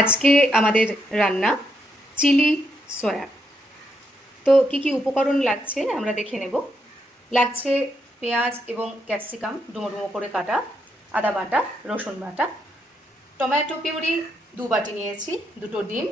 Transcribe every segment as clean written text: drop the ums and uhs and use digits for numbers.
আজকে আমাদের রান্না চিলি সয়া। তো কি কি উপকরণ লাগছে আমরা দেখে নেব। লাগছে পেঁয়াজ এবং ক্যাপসিকাম ডুমো ডুমো করে কাটা, আদা বাটা, রসুন বাটা, টমেটো পিউরি 2 বাটি নিয়েছি, 2টো ডিম।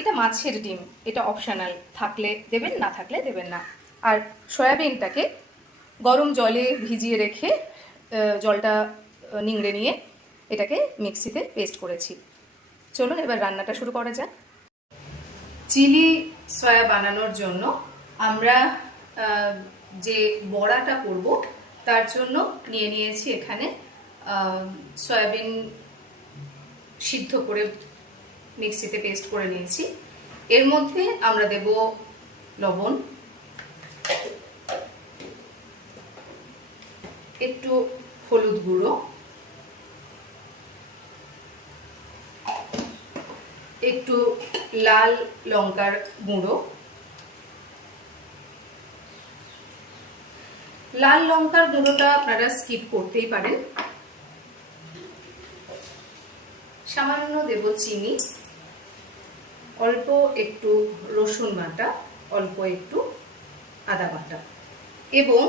এটা মাছের ডিম, এটা অপশনাল, থাকলে দেবেন, না থাকলে দেবেন না। আর সয়াবিনটাকে গরম জলে ভিজিয়ে রেখে জলটা নিংড়ে নিয়ে এটাকে মিক্সিতে পেস্ট করেছি। চলুন এবার রান্নাটা শুরু করা যাক। চিলি সয়া বানানোর জন্য আমরা যে বড়াটা করব তার জন্য নিয়ে নিয়েছি এখানে সয়াবিন সিদ্ধ করে মিক্সিতে পেস্ট করে নিয়েছি। এর মধ্যে আমরা দেব লবণ, একটু হলুদ গুঁড়ো, একটু লাল লঙ্কার গুঁড়ো। লাল লঙ্কার গুঁড়োটা আপনারা স্কিপ করতেই পারেন। সামান্য দেব চিনি, অল্প একটু রসুন বাটা, অল্প একটু আদা বাটা, এবং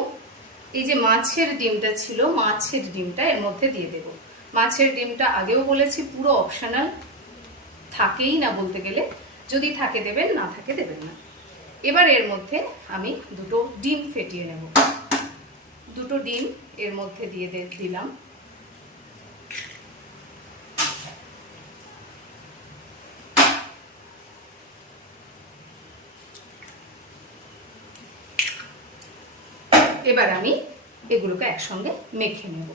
এই যে মাছের ডিমটা ছিল, মাছের ডিমটা এর মধ্যে দিয়ে দেব। মাছের ডিমটা আগেও বলেছি পুরো অপশনাল, থাকেই না বলতে গেলে, যদি থাকে দেবেন, না থাকে দেবেন না। এবার এর মধ্যে আমি 2টো ডিম ফেটিয়ে নেব। 2টো ডিম এর মধ্যে দিয়ে দিলাম। এবার আমি এগুলোকে একসঙ্গে মেখে নেব।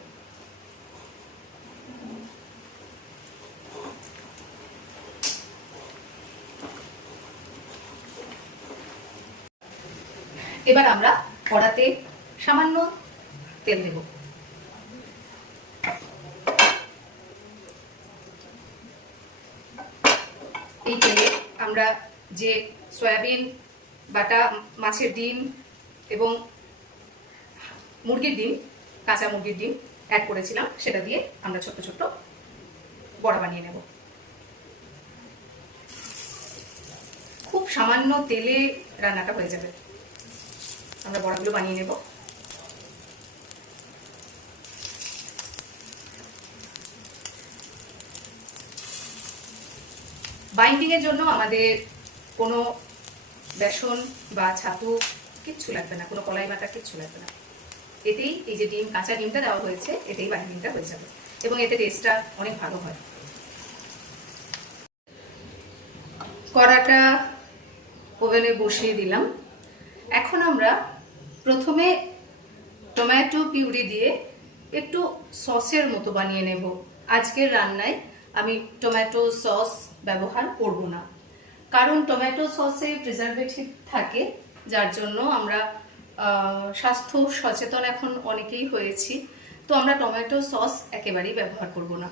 এবার আমরা কড়াতে সামান্য তেল দেব। এই তেলে আমরা যে সয়াবিন বাটা, মাছের ডিম এবং মুরগির ডিম, কাঁচা মুরগির ডিম অ্যাড করেছিলাম, সেটা দিয়ে আমরা ছোট্ট ছোট্ট বড়া বানিয়ে নেব। খুব সামান্য তেলে রান্নাটা হয়ে যাবে। আমরা বড়াগুলো বানিয়ে নেব। বাইন্ডিং এর জন্য আমাদের কোনো বেসন বা ছাতু কিচ্ছু লাগবে না, কোনো কলাই বাটা কিচ্ছু লাগবে না। এতেই এই যে ডিম, কাঁচা ডিমটা দেওয়া হয়েছে, এতেই বাইন্ডিংটা হয়ে যাবে এবং এতে টেস্টটা অনেক ভালো হয়। কড়াটা ওভেনে বসিয়ে দিলাম। এখন আমরা প্রথমে টমেটো পিউরি দিয়ে একটু সসের মতো বানিয়ে নেব। আজকের রান্নায় আমি টমেটো সস ব্যবহার করব না, কারণ টমেটো সসে প্রিজারভেটিভ থাকে, যার জন্য আমরা স্বাস্থ্য সচেতন এখন অনেকেই হয়েছি, তো আমরা টমেটো সস একেবারেই ব্যবহার করব না।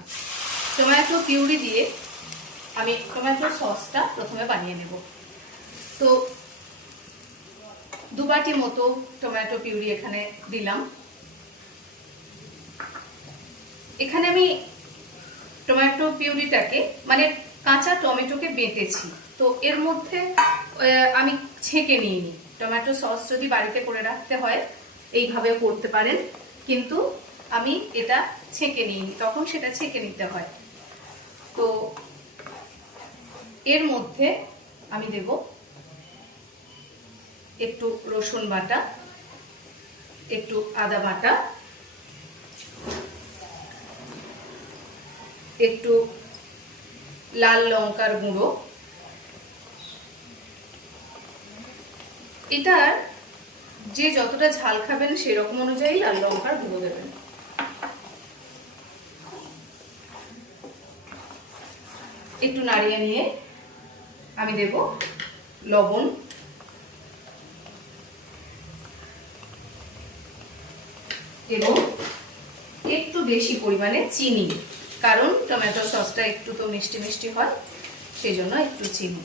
টমেটো পিউরি দিয়ে আমি টমেটো সসটা প্রথমে বানিয়ে নেব। তো 2 বাটি মতো টমেটো পিউরি এখানে দিলাম। এখানে আমি টমেটো পিউরিটাকে, মানে কাঁচা টমেটোকে বেটেছি, তো এর মধ্যে আমি ছেঁকে নিইনি। টমেটো সস যদি বাড়িতে করে রাখতে হয় এইভাবে করতে পারেন, কিন্তু আমি এটা ছেঁকে নিইনি, তখন সেটা ছেঁকে নিতে হয়। তো এর মধ্যে আমি দেব একটু রসুন বাটা, একটু আদা বাটা, একটু লাল লঙ্কার গুঁড়ো। এটার যে যতটা ঝাল খাবেন সেরকম অনুযায়ী লাল লঙ্কার গুঁড়ো দেবেন। একটু নাড়িয়ে নিয়ে আমি দেব লবণ, এবং একটু বেশি পরিমাণে চিনি, কারণ টমেটো সসটা একটু তো মিষ্টি মিষ্টি হয়, সেই জন্য একটু চিনি।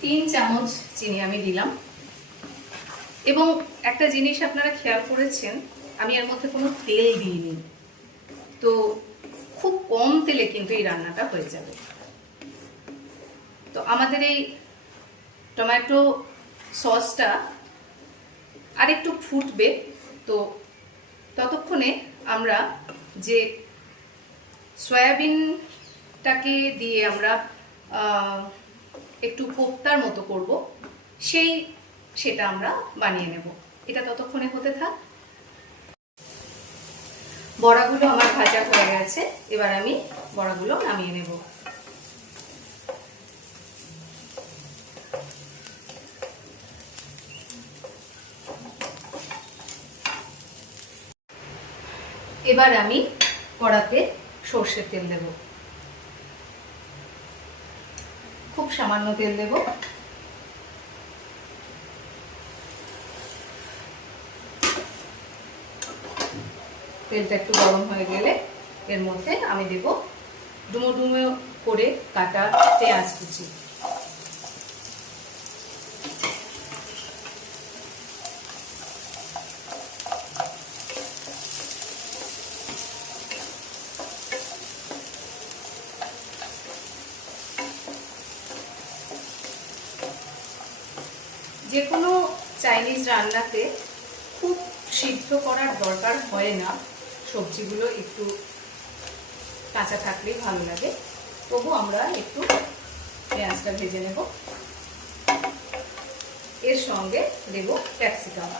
3 চামচ চিনি আমি দিলাম। এবং একটা জিনিস আপনারা খেয়াল করেছেন, আমি এর মধ্যে কোনো তেল দিইনি, তো খুব কম তেলে কিন্তু এই রান্নাটা হয়ে যাবে। তো আমাদের এই টমেটো সসটা আরেকটু ফুটবে। তো ততক্ষণে আমরা যে সয়াবিনটাকে দিয়ে আমরা একটু কোপ্তার মতো করব, সেটা আমরা বানিয়ে নেব। এটা ততক্ষণে হতে থাক। বড়াগুলো আমার ভাজা হয়ে গেছে, এবার আমি বড়াগুলো নামিয়ে নেব। এবার আমি কড়াতে সর্ষের তেল দেব, খুব সামান্য তেল দেব। তেলটা একটু গরম হয়ে গেলে এর মধ্যে আমি দেব ডুমো ডুমো করে কাটা পেঁয়াজ কুচি। যে কোনো চাইনিজ রান্নাতে খুব সিদ্ধ করার দরকার হয় না, সবজিগুলো একটু কাঁচা থাকলেই ভালো লাগে। তবু আমরা একটু পেঁয়াজটা ভেজে নেব। এর সঙ্গে দেব ক্যাপসিকাম।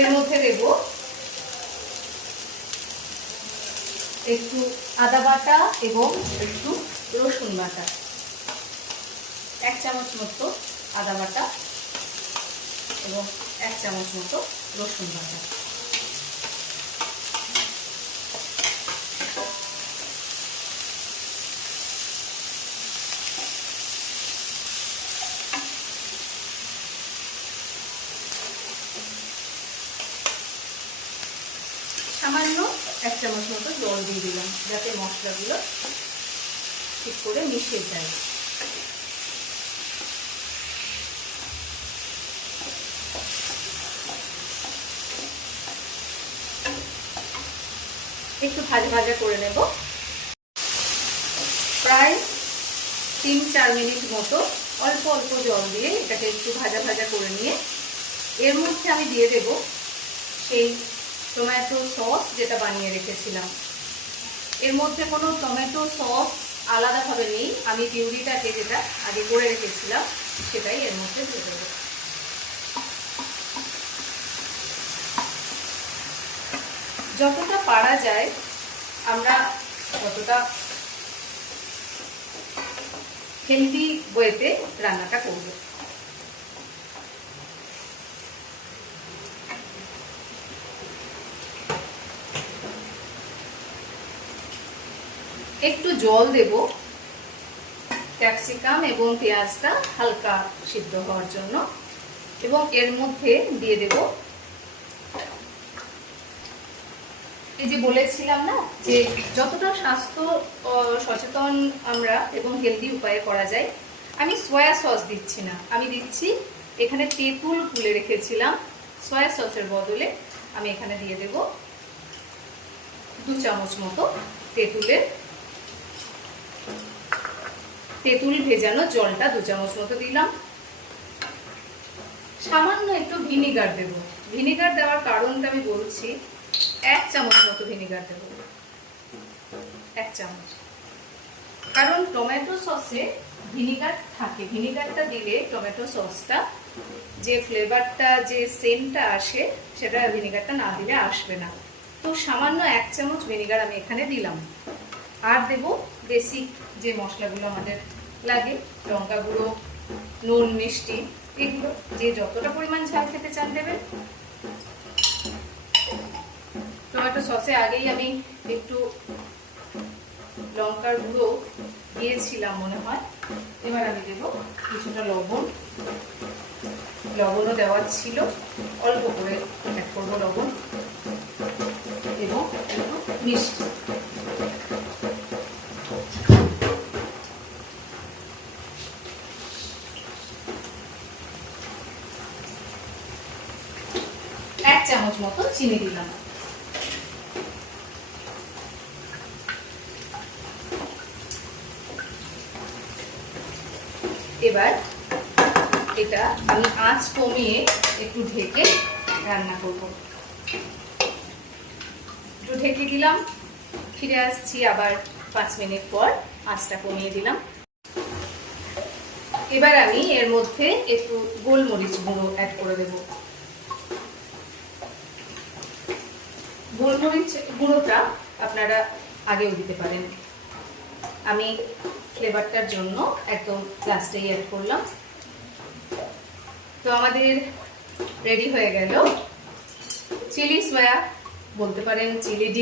এর মধ্যে দেব একটু আদা বাটা এবং একটু রসুন বাটা, 1 চামচ মতো আদা বাটা এবং 1 চামচ মতো রসুন বাটা। সামান্য 1 চামচ মতো জল দিয়ে দিলাম, যাতে মশলাগুলো ঠিক করে মিশে যায়। একটু ভাজা ভাজা করে নেব। প্রায় 3-4 মিনিট মতো অল্প অল্প জল দিয়ে এটাকে একটু ভাজা ভাজা করে নিয়ে এর মধ্যে আমি দিয়ে দেব সেই টমেটো সস যেটা বানিয়ে রেখেছিলাম। এর মধ্যে কোনো টমেটো সস আলাদাভাবে নেই, আমি পিউরিটাকে যেটা আগে করে রেখেছিলাম সেটাই এর মধ্যে দিয়ে দেবো। যতটা পারা যায় আমরা ততটা হেলদি ওয়েতে রান্নাটা করব। একটু জল দেব ক্যাপসিকাম এবং পেঁয়াজটা হালকা সিদ্ধ হওয়ার জন্য, এবং এর মধ্যে দিয়ে দেব এই যে বলেছিলাম না যে যতটা স্বাস্থ্য সচেতন আমরা এবং হেলদি উপায়ে করা যায়। আমি সয়া সস দিচ্ছি না, আমি দিচ্ছি এখানে তেঁতুল গুলে রেখেছিলাম। সয়া সসের বদলে আমি এখানে দিয়ে দেব 2 চামচ মতো তেঁতুল ভেজানো জলটা 2 চামচ মতো দিলাম। সামান্য একটু ভিনিগার দেব। ভিনিগার দেওয়ার কারণটা আমি বলছি। 1 চামচ মতো ভিনিগার দেব, 1 চামচ। কারণ টমেটো সসে ভিনিগার থাকে, ভিনিগারটা দিলে টমেটো সসটা যে ফ্লেভারটা যে সেন্টটা আসে সেটা ভিনিগারটা না দিলে আসবে না। তো সামান্য 1 চামচ ভিনিগার আমি এখানে দিলাম। আর দেব বেসিক যে মশলাগুলো আমাদের লাগে, লঙ্কা গুঁড়ো, নুন, মিষ্টি, এগুলো যে যতটা পরিমাণ ঝাল খেতে চান দেবেন। টমেটো সসে আগেই আমি একটু লঙ্কার গুঁড়ো দিয়েছিলাম মনে হয়। এবার আমি দেব কিছুটা লবণ। লবণও দেওয়া ছিল, অল্প করে অ্যাড করবো লবণ এবং একটু মিষ্টি। এক চামচ মতো চিনি দিলাম। এবার এটা আমি আঁচ কমিয়ে একটু ঢেকে রান্না করব। একটু ঢেকে দিলাম, ফিরে আসছি আবার 5 মিনিট পর। আঁচটা কমিয়ে দিলাম। এবার আমি এর মধ্যে একটু গোলমরিচ গুঁড়ো অ্যাড করে দেব। গোলমরিচ গুঁড়োটা আপনারা আগেও দিতে পারেন, আমি ফ্লেভারটার জন্য একদম লাস্টেই অ্যাড করলাম। তো আমাদের রেডি হয়ে গেল চিলি সয়া, বলতে পারেন চিলি